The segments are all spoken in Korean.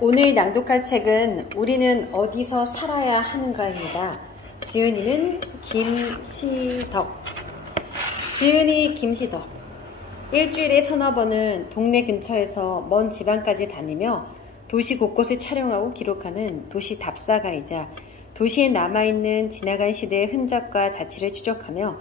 오늘 낭독할 책은 우리는 어디서 살아야 하는가입니다. 지은이는 김시덕. 지은이 김시덕. 일주일에 서너 번은 동네 근처에서 먼 지방까지 다니며 도시 곳곳을 촬영하고 기록하는 도시 답사가이자 도시에 남아있는 지나간 시대의 흔적과 자취를 추적하며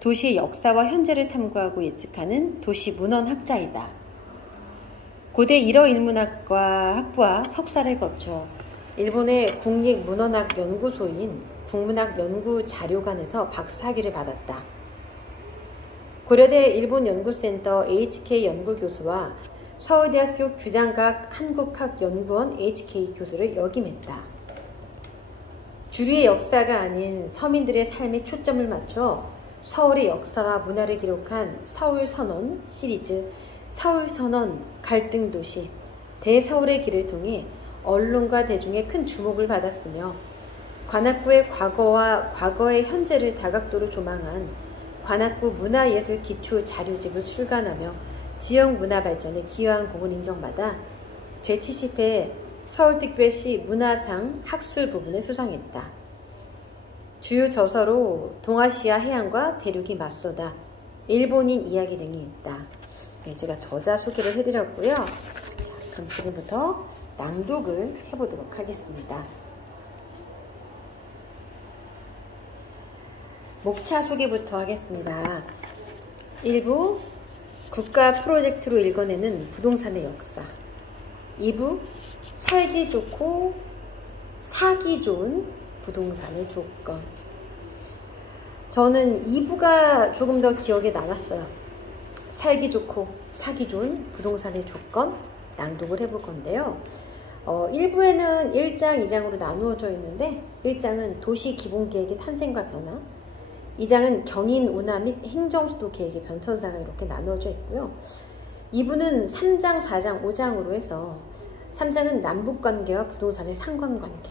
도시의 역사와 현재를 탐구하고 예측하는 도시 문헌학자이다. 고대 일어일문학과 학부와 석사를 거쳐 일본의 국립문헌학연구소인 국문학연구자료관에서 박사학위를 받았다. 고려대 일본연구센터 HK 연구교수와 서울대학교 규장각 한국학연구원 HK 교수를 역임했다. 주류의 역사가 아닌 서민들의 삶에 초점을 맞춰 서울의 역사와 문화를 기록한 서울선언 시리즈 서울선언 갈등도시 대서울의 길을 통해 언론과 대중의 큰 주목을 받았으며 관악구의 과거와 과거의 현재를 다각도로 조망한 관악구 문화예술 기초 자료집을 출간하며 지역 문화 발전에 기여한 공을 인정받아 제70회 서울특별시 문화상 학술 부분을 수상했다. 주요 저서로 동아시아 해양과 대륙이 맞서다, 일본인 이야기 등이 있다. 네, 제가 저자 소개를 해드렸고요. 자, 그럼 지금부터 낭독을 해보도록 하겠습니다. 목차 소개부터 하겠습니다. 1부 국가 프로젝트로 읽어내는 부동산의 역사. 2부 살기 좋고 사기 좋은 부동산의 조건. 저는 2부가 조금 더 기억에 남았어요. 살기 좋고 사기 좋은 부동산의 조건 낭독을 해볼 건데요. 1부에는 1장, 2장으로 나누어져 있는데 1장은 도시 기본계획의 탄생과 변화, 2장은 경인, 운하 및 행정수도 계획의 변천사가 이렇게 나누어져 있고요. 2부는 3장, 4장, 5장으로 해서 3장은 남북관계와 부동산의 상관관계,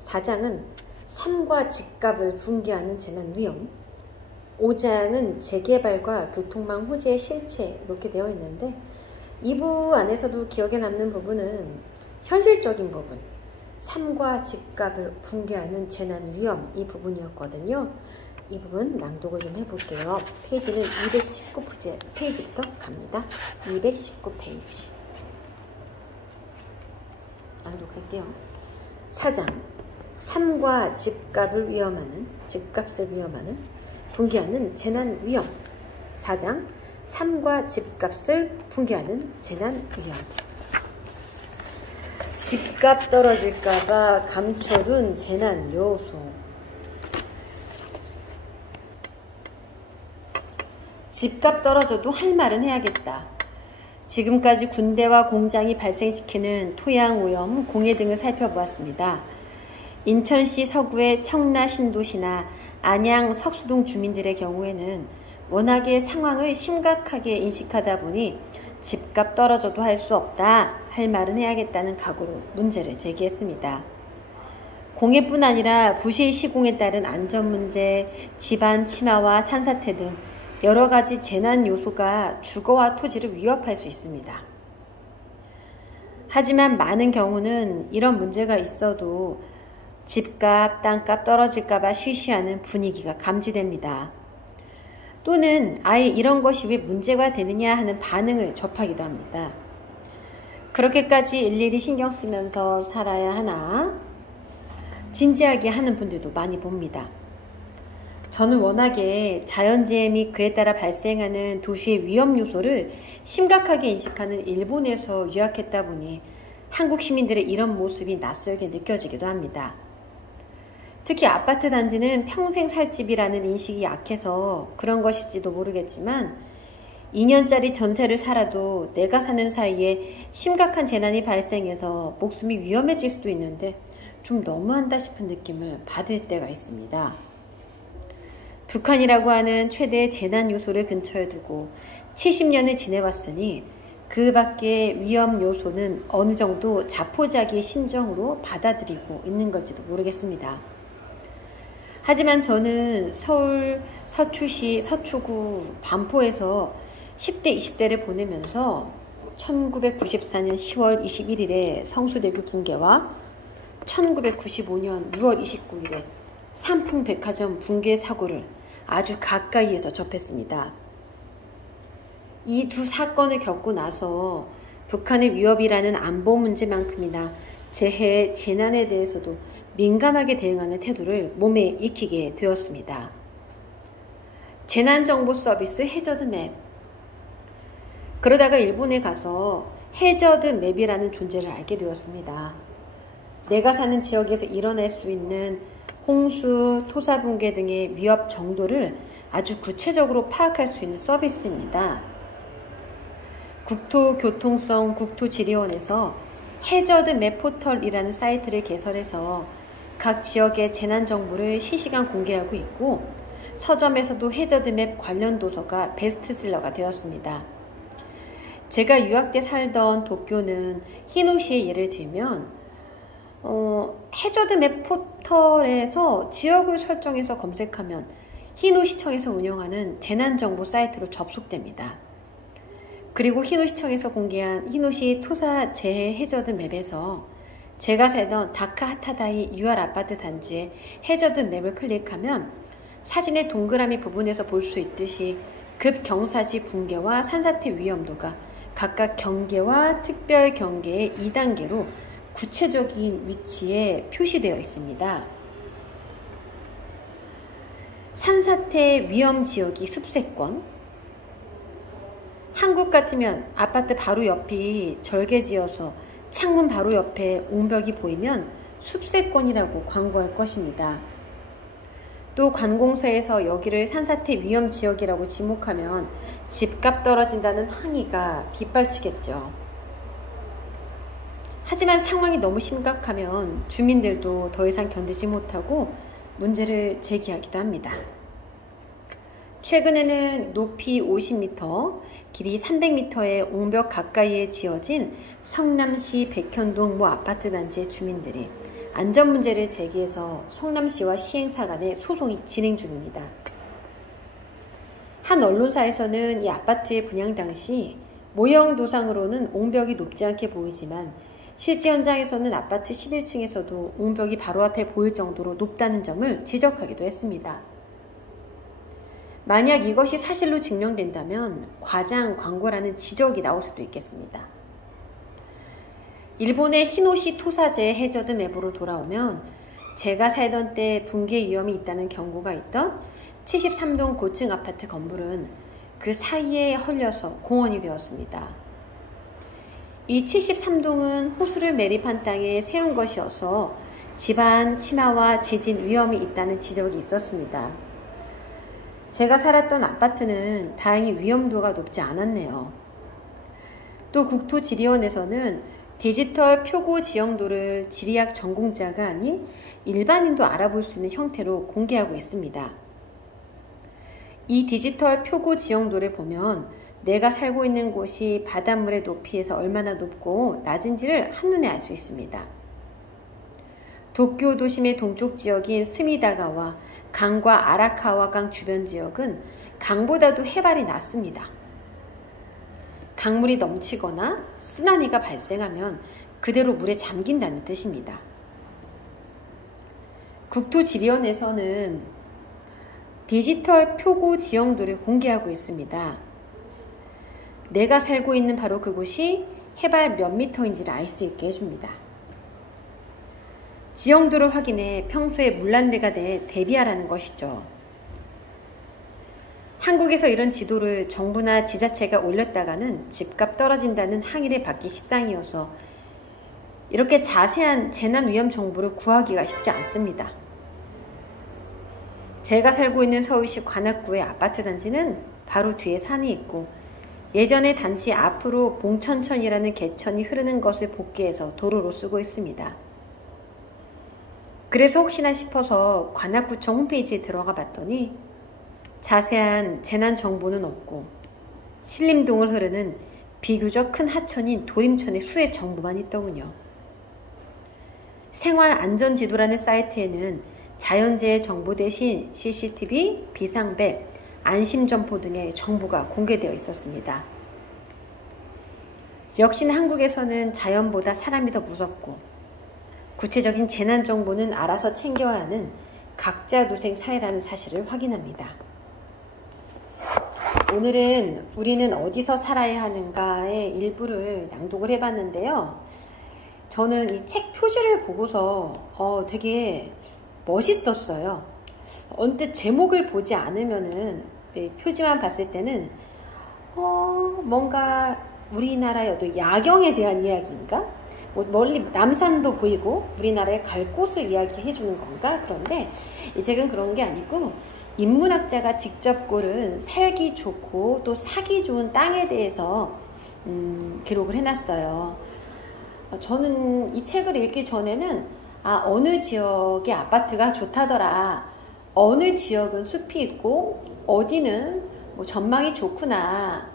4장은 삶과 집값을 붕괴하는 재난 위험, 5장은 재개발과 교통망 호재의 실체 이렇게 되어 있는데 2부 안에서도 기억에 남는 부분은 현실적인 부분, 삶과 집값을 붕괴하는 재난 위험 이 부분이었거든요. 이 부분 낭독을 좀 해볼게요. 페이지는 219페이지부터 갑니다. 219페이지 낭독할게요. 4장 삶과 집값을 위험하는 붕괴하는 재난 위험. 4장 삶과 집값을 붕괴하는 재난 위험. 집값 떨어질까봐 감춰둔 재난 요소. 집값 떨어져도 할 말은 해야겠다. 지금까지 군대와 공장이 발생시키는 토양 오염, 공해 등을 살펴보았습니다. 인천시 서구의 청라 신도시나 안양 석수동 주민들의 경우에는 워낙에 상황을 심각하게 인식하다 보니 집값 떨어져도 할 수 없다, 할 말은 해야겠다는 각오로 문제를 제기했습니다. 공해뿐 아니라 부실 시공에 따른 안전 문제, 집안 침하와 산사태 등 여러 가지 재난 요소가 주거와 토지를 위협할 수 있습니다. 하지만 많은 경우는 이런 문제가 있어도 집값, 땅값 떨어질까봐 쉬쉬하는 분위기가 감지됩니다. 또는 아예 이런 것이 왜 문제가 되느냐 하는 반응을 접하기도 합니다. 그렇게까지 일일이 신경 쓰면서 살아야 하나? 진지하게 하는 분들도 많이 봅니다. 저는 워낙에 자연재해 및 그에 따라 발생하는 도시의 위험 요소를 심각하게 인식하는 일본에서 유학했다 보니 한국 시민들의 이런 모습이 낯설게 느껴지기도 합니다. 특히 아파트 단지는 평생 살 집이라는 인식이 약해서 그런 것일지도 모르겠지만 2년짜리 전세를 살아도 내가 사는 사이에 심각한 재난이 발생해서 목숨이 위험해질 수도 있는데 좀 너무한다 싶은 느낌을 받을 때가 있습니다. 북한이라고 하는 최대의 재난 요소를 근처에 두고 70년을 지내왔으니 그 밖의 위험 요소는 어느 정도 자포자기의 심정으로 받아들이고 있는 건지도 모르겠습니다. 하지만 저는 서울 서초시 서초구 반포에서 10대, 20대를 보내면서 1994년 10월 21일에 성수대교 붕괴와 1995년 6월 29일에 삼풍백화점 붕괴 사고를 아주 가까이에서 접했습니다. 이 두 사건을 겪고 나서 북한의 위협이라는 안보 문제만큼이나 재해, 재난에 대해서도 민감하게 대응하는 태도를 몸에 익히게 되었습니다. 재난정보 서비스 해저드맵. 그러다가 일본에 가서 해저드맵이라는 존재를 알게 되었습니다. 내가 사는 지역에서 일어날 수 있는 홍수, 토사붕괴 등의 위협 정도를 아주 구체적으로 파악할 수 있는 서비스입니다. 국토교통성 국토지리원에서 해저드맵 포털이라는 사이트를 개설해서 각 지역의 재난 정보를 실시간 공개하고 있고, 서점에서도 해저드맵 관련 도서가 베스트셀러가 되었습니다. 제가 유학 때 살던 도쿄는 히노시의 예를 들면 해저드맵 포털에서 지역을 설정해서 검색하면 히노시청에서 운영하는 재난정보 사이트로 접속됩니다. 그리고 히노시청에서 공개한 히노시 토사 재해 해저드맵에서 제가 살던 다카하타다이 UR 아파트 단지의 해저드맵을 클릭하면 사진의 동그라미 부분에서 볼 수 있듯이 급경사지 붕괴와 산사태 위험도가 각각 경계와 특별 경계의 2단계로 구체적인 위치에 표시되어 있습니다. 산사태 위험 지역이 숲세권. 한국 같으면 아파트 바로 옆이 절개지어서 창문 바로 옆에 옹벽이 보이면 숲세권이라고 광고할 것입니다. 또 관공서에서 여기를 산사태 위험 지역이라고 지목하면 집값 떨어진다는 항의가 빗발치겠죠. 하지만 상황이 너무 심각하면 주민들도 더 이상 견디지 못하고 문제를 제기하기도 합니다. 최근에는 높이 50m, 길이 300m의 옹벽 가까이에 지어진 성남시 백현동 모 아파트 단지의 주민들이 안전 문제를 제기해서 성남시와 시행사 간의 소송이 진행 중입니다. 한 언론사에서는 이 아파트의 분양 당시 모형 도상으로는 옹벽이 높지 않게 보이지만 실제 현장에서는 아파트 11층에서도 옹벽이 바로 앞에 보일 정도로 높다는 점을 지적하기도 했습니다. 만약 이것이 사실로 증명된다면 과장 광고라는 지적이 나올 수도 있겠습니다. 일본의 히노시 토사제 해저드 맵으로 돌아오면 제가 살던 때 붕괴 위험이 있다는 경고가 있던 73동 고층 아파트 건물은 그 사이에 헐려서 공원이 되었습니다. 이 73동은 호수를 매립한 땅에 세운 것이어서 집안 침하와 지진 위험이 있다는 지적이 있었습니다. 제가 살았던 아파트는 다행히 위험도가 높지 않았네요. 또 국토지리원에서는 디지털 표고 지형도를 지리학 전공자가 아닌 일반인도 알아볼 수 있는 형태로 공개하고 있습니다. 이 디지털 표고 지형도를 보면 내가 살고 있는 곳이 바닷물의 높이에서 얼마나 높고 낮은지를 한눈에 알 수 있습니다. 도쿄 도심의 동쪽 지역인 스미다가와 강과 아라카와강 주변 지역은 강보다도 해발이 낮습니다. 강물이 넘치거나 쓰나미가 발생하면 그대로 물에 잠긴다는 뜻입니다. 국토지리원에서는 디지털 표고 지형도를 공개하고 있습니다. 내가 살고 있는 바로 그곳이 해발 몇 미터인지를 알 수 있게 해줍니다. 지형도를 확인해 평소에 물난리가 돼 대비하라는 것이죠. 한국에서 이런 지도를 정부나 지자체가 올렸다가는 집값 떨어진다는 항의를 받기 십상이어서 이렇게 자세한 재난 위험 정보를 구하기가 쉽지 않습니다. 제가 살고 있는 서울시 관악구의 아파트 단지는 바로 뒤에 산이 있고 예전에 단지 앞으로 봉천천이라는 개천이 흐르는 것을 복귀해서 도로로 쓰고 있습니다. 그래서 혹시나 싶어서 관악구청 홈페이지에 들어가 봤더니 자세한 재난 정보는 없고 신림동을 흐르는 비교적 큰 하천인 도림천의 수해 정보만 있더군요. 생활안전지도라는 사이트에는 자연재해 정보 대신 CCTV, 비상벨, 안심점포 등의 정보가 공개되어 있었습니다. 역시나 한국에서는 자연보다 사람이 더 무섭고 구체적인 재난 정보는 알아서 챙겨야 하는 각자 도생 사회라는 사실을 확인합니다. 오늘은 우리는 어디서 살아야 하는가의 일부를 낭독을 해봤는데요. 저는 이 책 표지를 보고서 되게 멋있었어요. 언뜻 제목을 보지 않으면은 표지만 봤을 때는 뭔가 우리나라의 어떤 야경에 대한 이야기인가? 뭐 멀리 남산도 보이고 우리나라에 갈 곳을 이야기해 주는 건가? 그런데 이 책은 그런 게 아니고 인문학자가 직접 고른 살기 좋고 또 사기 좋은 땅에 대해서 기록을 해놨어요. 저는 이 책을 읽기 전에는 어느 지역의 아파트가 좋다더라, 어느 지역은 숲이 있고 어디는 뭐 전망이 좋구나,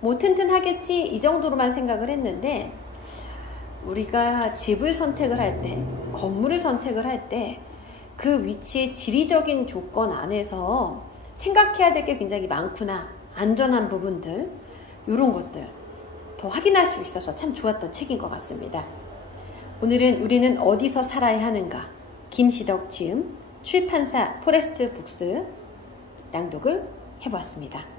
뭐 튼튼하겠지, 이 정도로만 생각을 했는데 우리가 집을 선택을 할 때, 건물을 선택을 할 때 그 위치의 지리적인 조건 안에서 생각해야 될 게 굉장히 많구나, 안전한 부분들, 이런 것들 더 확인할 수 있어서 참 좋았던 책인 것 같습니다. 오늘은 우리는 어디서 살아야 하는가, 김시덕 지음, 출판사 포레스트 북스 낭독을 해보았습니다.